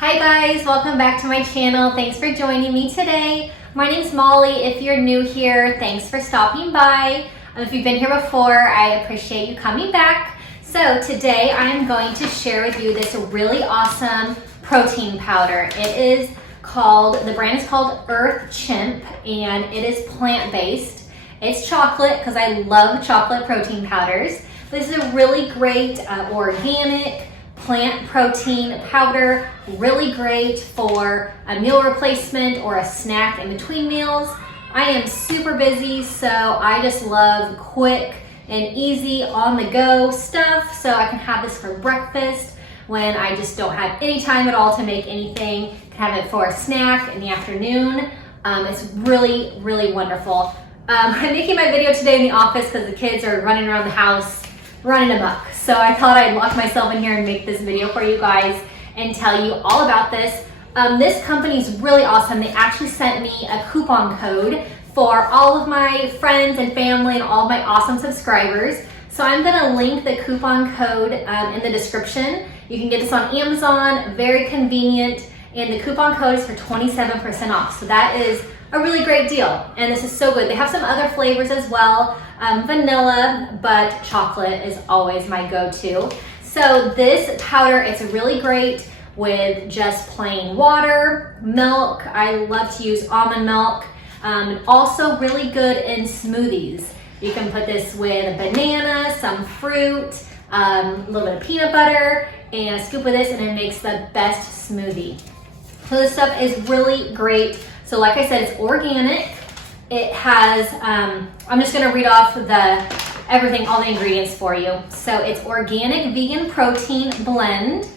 Hi guys, welcome back to my channel. Thanks for joining me today. My name's Molly. If you're new here, thanks for stopping by. If you've been here before, I appreciate you coming back. So today I am going to share with you this really awesome protein powder. The brand is called Earthchimp, and it is plant-based. It's chocolate because I love chocolate protein powders. This is a really great organic plant protein powder, really great for a meal replacement or a snack in between meals. I am super busy, so I just love quick and easy on the go stuff, so I can have this for breakfast when I just don't have any time at all to make anything. I can have it for a snack in the afternoon. It's really, really wonderful. I'm making my video today in the office because the kids are running around the house running amok. So I thought I'd lock myself in here and make this video for you guys and tell you all about this. This company is really awesome. They actually sent me a coupon code for all of my friends and family and all of my awesome subscribers. So I'm gonna link the coupon code in the description. You can get this on Amazon, very convenient, and the coupon code is for 27% off. So that is a really great deal, and this is so good. They have some other flavors as well, vanilla, but chocolate is always my go-to. So this powder, it's really great with just plain water, milk. I love to use almond milk. Also really good in smoothies. You can put this with a banana, some fruit, a little bit of peanut butter, and a scoop of this, and it makes the best smoothie. So this stuff is really great. So like I said, it's organic. It has, I'm just gonna read off all the ingredients for you. So it's organic vegan protein blend.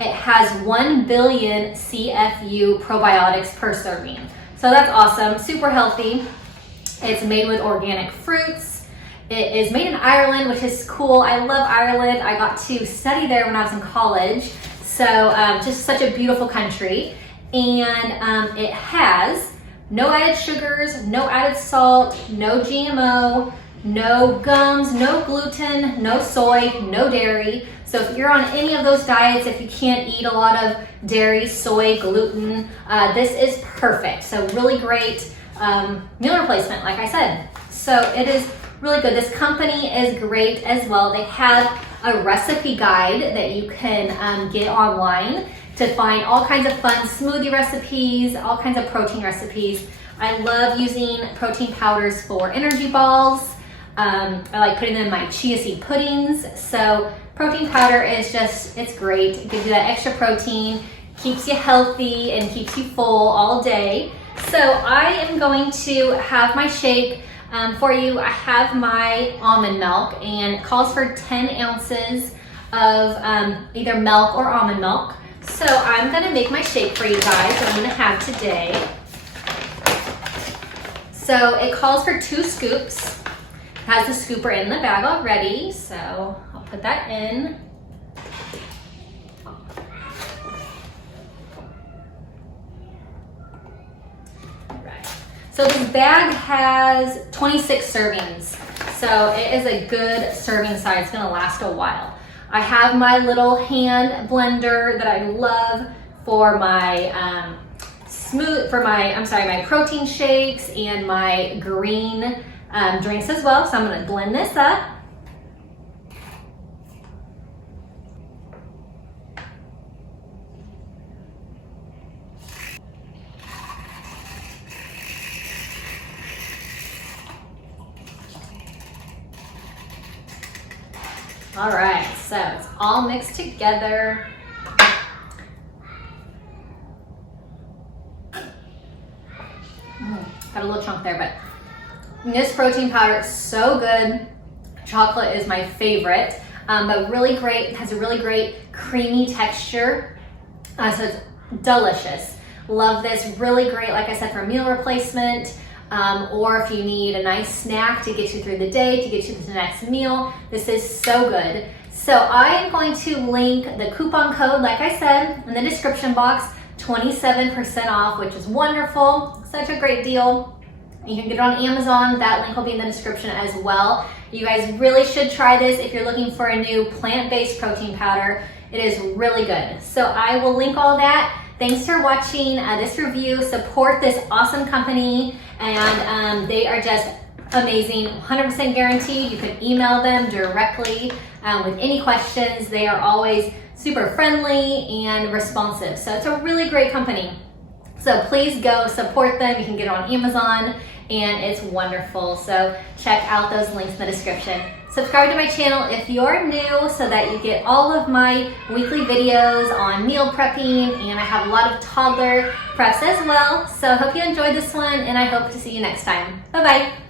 It has 1 billion CFU probiotics per serving. So that's awesome, super healthy. It's made with organic fruits. It is made in Ireland, which is cool. I love Ireland. I got to study there when I was in college. So just such a beautiful country. And it has no added sugars, no added salt, no GMO, no gums, no gluten, no soy, no dairy. So if you're on any of those diets, if you can't eat a lot of dairy, soy, gluten, this is perfect. So really great meal replacement, like I said. So it is really good. This company is great as well. They have a recipe guide that you can get online to find all kinds of fun smoothie recipes, all kinds of protein recipes. I love using protein powders for energy balls. I like putting them in my chia seed puddings. So protein powder is it's great. It gives you that extra protein, keeps you healthy, and keeps you full all day. So I am going to have my shake for you. I have my almond milk, and it calls for 10 ounces of either milk or almond milk. So I'm gonna make my shake for you guys that I'm gonna have today. So it calls for 2 scoops. It has the scooper in the bag already, so I'll put that in. Right. So this bag has 26 servings. So it is a good serving size. It's gonna last a while. I have my little hand blender that I love for my my protein shakes and my green drinks as well. So I'm gonna blend this up. All right, so it's all mixed together. Got a little chunk there, but this protein powder is so good. Chocolate is my favorite, but really great. It has a really great creamy texture, so it's delicious. Love this, really great, like I said, for meal replacement. Or if you need a nice snack to get you through the day, to get you to the next meal, this is so good. So I am going to link the coupon code, like I said, in the description box, 27% off, which is wonderful. Such a great deal. You can get it on Amazon. That link will be in the description as well. You guys really should try this if you're looking for a new plant-based protein powder. It is really good. So I will link all that Thanks for watching this review. Support this awesome company, and they are just amazing, 100% guaranteed. You can email them directly with any questions. They are always super friendly and responsive. So it's a really great company. So please go support them. You can get it on Amazon and it's wonderful. So check out those links in the description. Subscribe to my channel if you're new so that you get all of my weekly videos on meal prepping, and I have a lot of toddler preps as well. So I hope you enjoyed this one, and I hope to see you next time. Bye-bye.